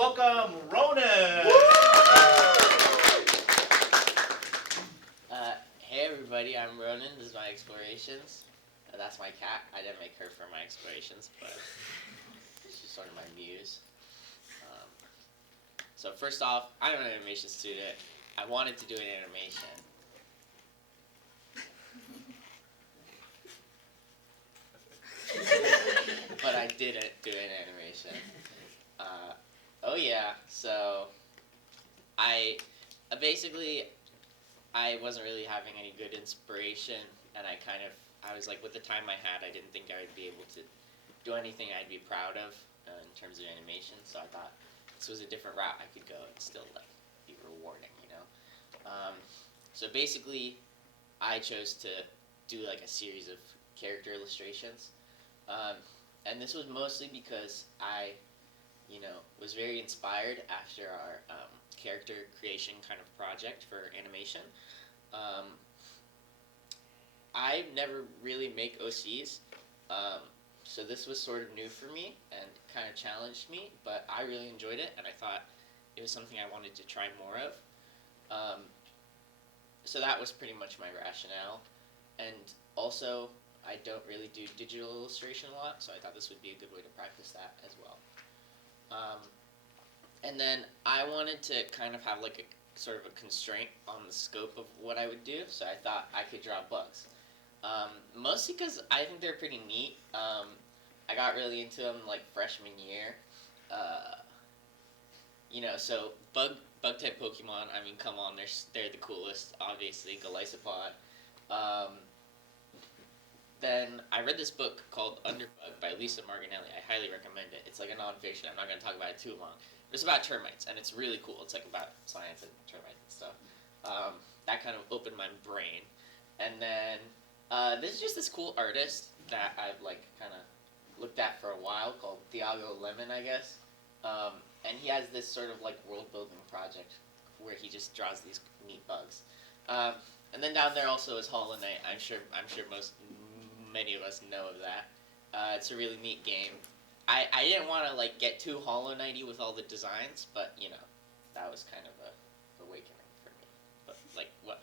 welcome RonanE! Hey everybody, I'm RonanE. This is my explorations. That's my cat. I didn't make her for my explorations, but she's sort of my muse. So first off, I'm an animation student. I wanted to do an animation. But I didn't do an animation. Oh yeah, so I wasn't really having any good inspiration, and I was like, with the time I had, I didn't think I would be able to do anything I'd be proud of in terms of animation, so I thought this was a different route I could go and still like be rewarding, you know? So basically, I chose to do like a series of character illustrations, and this was mostly because I was very inspired after our character creation kind of project for animation. I never really make OCs, so this was sort of new for me and kind of challenged me, but I really enjoyed it, and I thought it was something I wanted to try more of. So that was pretty much my rationale, and also I don't really do digital illustration a lot, so I thought this would be a good way to practice that as well. And then I wanted to kind of have like a sort of a constraint on the scope of what I would do, so I thought I could draw bugs. Mostly because I think they're pretty neat. I got really into them like freshman year. So bug type Pokemon. I mean, come on, they're the coolest. Obviously, Golisopod. Then I read this book called Underbug by Lisa Marginelli. I highly recommend it. It's like a nonfiction. I'm not going to talk about it too long. It's about termites, and it's really cool. It's like about science and termites and stuff. That kind of opened my brain. And then this is just this cool artist that I've like kind of looked at for a while called Thiago Lemon, I guess. And he has this sort of like world building project where he just draws these neat bugs. And then down there also is Hollow Knight. I'm sure many of us know of that. It's a really neat game. I didn't want to like get too Hollow Knighty with all the designs, but that was kind of a awakening for me. But like what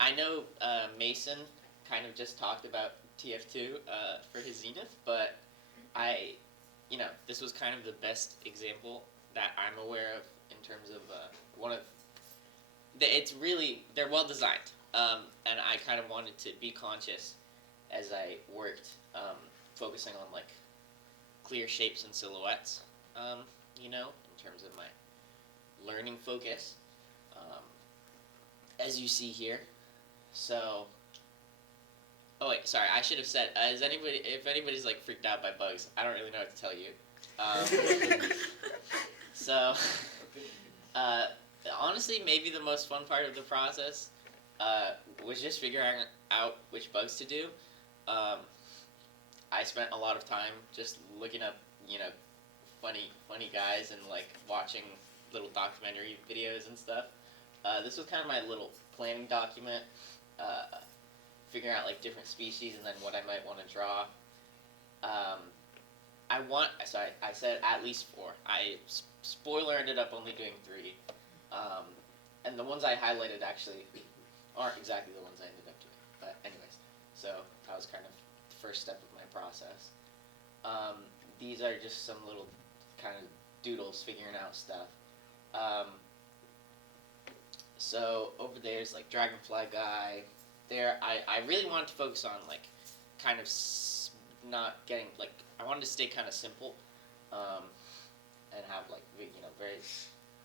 I know Mason kind of just talked about TF2 for his Zenith, but this was kind of the best example that I'm aware of in terms of they're well designed, and I kind of wanted to be conscious as I worked, focusing on like clear shapes and silhouettes, in terms of my learning focus, as you see here. So, oh wait, sorry, I should have said, if anybody's like freaked out by bugs, I don't really know what to tell you. So, honestly, maybe the most fun part of the process was just figuring out which bugs to do. I spent a lot of time just looking up, funny guys and like watching little documentary videos and stuff. This was kind of my little planning document, figuring out like different species and then what I might want to draw. I said at least 4. Spoiler, ended up only doing 3. And the ones I highlighted actually aren't exactly the ones I ended up doing. But anyways, so that was kind of the first step of my process. These are just some little kind of doodles figuring out stuff. So over there's like Dragonfly Guy. There, I really wanted to focus on like kind of not getting like, I wanted to stay kind of simple, and have like very.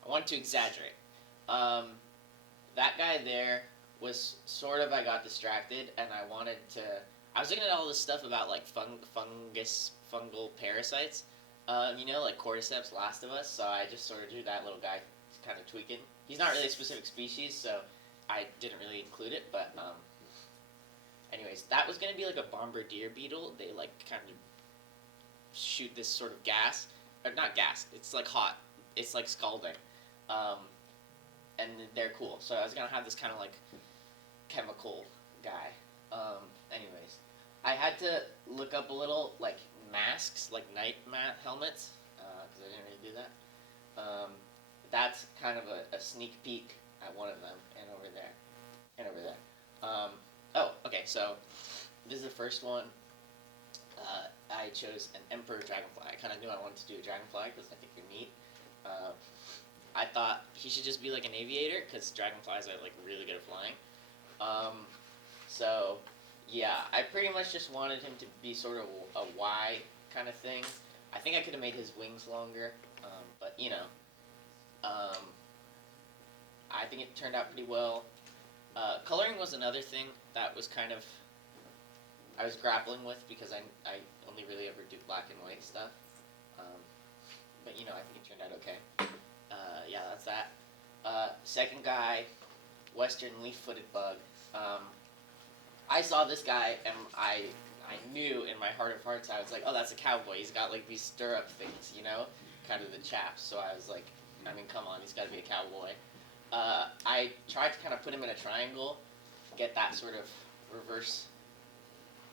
I wanted to exaggerate. That guy there was sort of, I got distracted and I was looking at all this stuff about like fungal parasites, like cordyceps, Last of Us. So I just sort of drew that little guy, kind of tweaking. He's not really a specific species, so I didn't really include it, but anyways, that was going to be like a bombardier beetle. They like kind of shoot this sort of gas, or not gas, it's like hot, it's like scalding, and they're cool. So I was going to have this kind of like chemical guy. Anyways, I had to look up a little like masks, like night helmets, because I didn't really do that. That's kind of a sneak peek at one of them, and over there, and over there. Oh, okay, so this is the first one. I chose an Emperor Dragonfly. I kind of knew I wanted to do a Dragonfly because I think they're neat. I thought he should just be like an aviator because dragonflies are like really good at flying. So yeah, I pretty much just wanted him to be sort of a Y kind of thing. I think I could have made his wings longer, but you know, I think it turned out pretty well. Coloring was another thing that was kind of I was grappling with because I only really ever do black and white stuff. But you know, I think it turned out okay. Yeah, that's that. Second guy, Western leaf-footed bug. I saw this guy and I knew in my heart of hearts I was like, oh, that's a cowboy. He's got like these stirrup things, you know, kind of the chaps. So I was like, I mean, come on, he's got to be a cowboy. I tried to kind of put him in a triangle, get that sort of reverse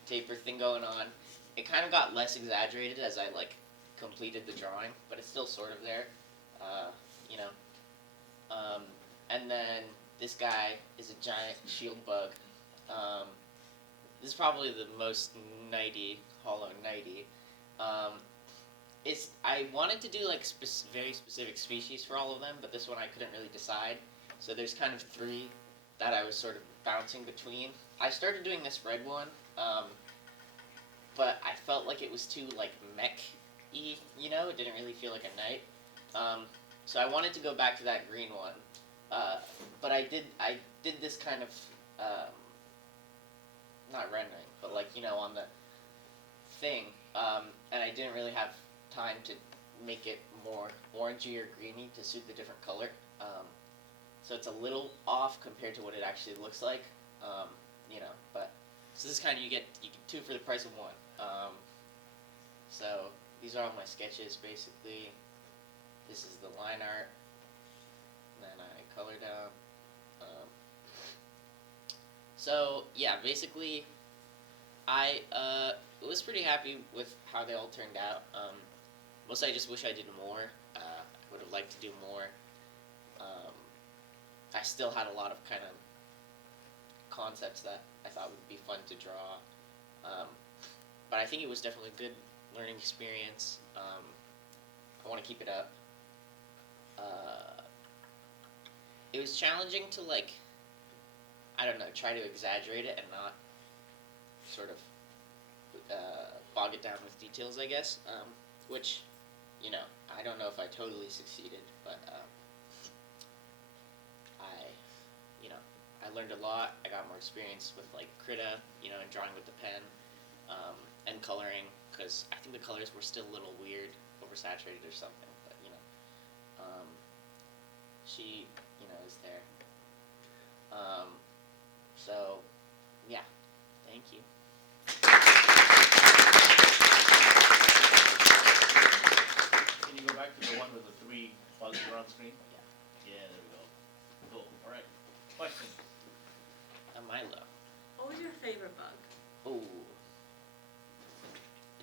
taper thing going on. It kind of got less exaggerated as I like completed the drawing, but it's still sort of there, you know. And then this guy is a giant shield bug. This is probably the most nighty, hollow nighty. I wanted to do like very specific species for all of them, but this one I couldn't really decide. So there's kind of three that I was sort of bouncing between. I started doing this red one, but I felt like it was too like mech-y, you know. It didn't really feel like a knight. So I wanted to go back to that green one, but I did this kind of not rendering, but like you know on the thing, and I didn't really have time to make it more orangey or greeny to suit the different color. So it's a little off compared to what it actually looks like, you know. But so this is kind of you get two for the price of one. So these are all my sketches basically. This is the line art. Then I color down. So yeah, basically, I was pretty happy with how they all turned out. Mostly, I just wish I did more. I would have liked to do more. I still had a lot of kind of concepts that I thought would be fun to draw, but I think it was definitely a good learning experience. I want to keep it up. It was challenging to like, I don't know, try to exaggerate it and not sort of bog it down with details, I guess, which, you know, I don't know if I totally succeeded, but I learned a lot. I got more experience with like Krita, you know, and drawing with the pen, and coloring, because I think the colors were still a little weird, oversaturated or something, but you know, she, you know, is there. So, yeah, thank you. Can you go back to the one with the three bugs that are on screen? Yeah. Yeah, there we go. Cool. All right. Question. Milo. What was your favorite bug? Ooh.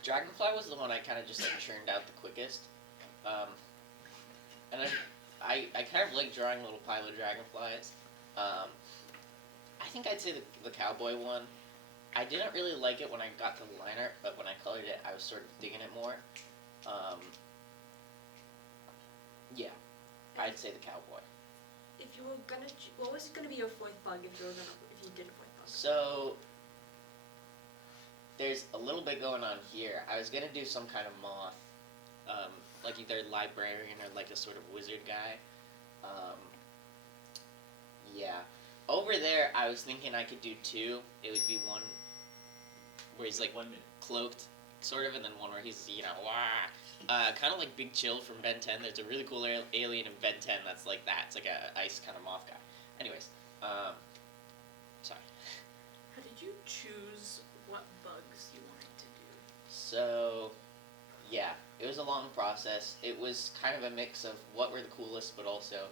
Dragonfly was the one I kind of just like churned out the quickest. And I kind of like drawing little pile of dragonflies. I think I'd say the cowboy one. I didn't really like it when I got to the line art, but when I colored it, I was sort of digging it more. Yeah, I'd say the cowboy. If you were gonna, what was gonna be your fourth bug if you did a fourth bug? So there's a little bit going on here. I was gonna do some kind of moth, like either librarian or like a sort of wizard guy. Yeah. Over there, I was thinking I could do two. It would be one where he's like 1 minute. cloaked, sort of, and then one where he's, you know, wah. Kind of like Big Chill from Ben 10. There's a really cool alien in Ben 10 that's like that. It's like a ice kind of moth guy. Anyways, sorry. How did you choose what bugs you wanted to do? So, yeah, it was a long process. It was kind of a mix of what were the coolest, but also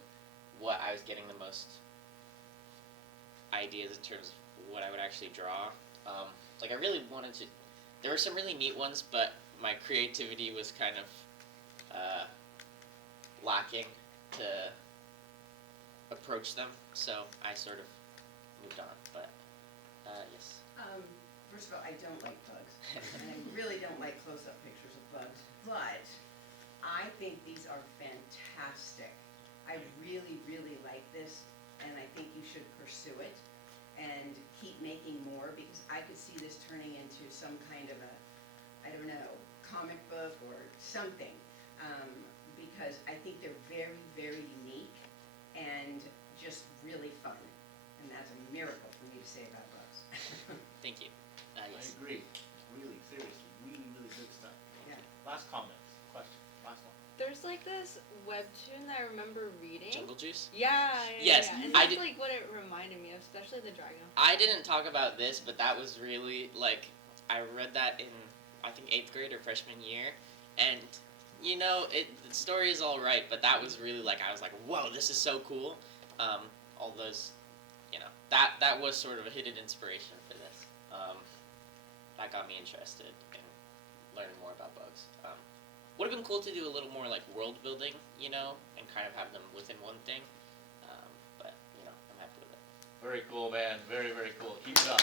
what I was getting the most ideas in terms of what I would actually draw. Like I really wanted to. There were some really neat ones, but my creativity was kind of lacking to approach them, so I sort of moved on. But yes. First of all, I don't like bugs, and I really don't like close-up pictures of bugs, but I think these are fantastic. I really, really like this, and I think you should pursue it and keep making more, because I could see this turning into some kind of a, I don't know, comic book or something, because I think they're very, very unique and just really fun, and that's a miracle for me to say about bugs. Thank you. Yes. I agree. Really, seriously, really, really good stuff. Yeah. Last comments, question, last one. There's like this webtoon that I remember reading. Jungle Juice. Yeah. And I that's did- like what it reminded me of, especially the dragon. I didn't talk about this, but that was really like I read that in I think 8th grade or freshman year, and you know the story is all right, but that was really like I was like, whoa, this is so cool. All those, you know, that was sort of a hidden inspiration for this. That got me interested in learning more about bugs. Would have been cool to do a little more like world building, you know, and kind of have them within one thing. But you know, I'm happy with it. Very cool, man. Very, very cool. Keep it up.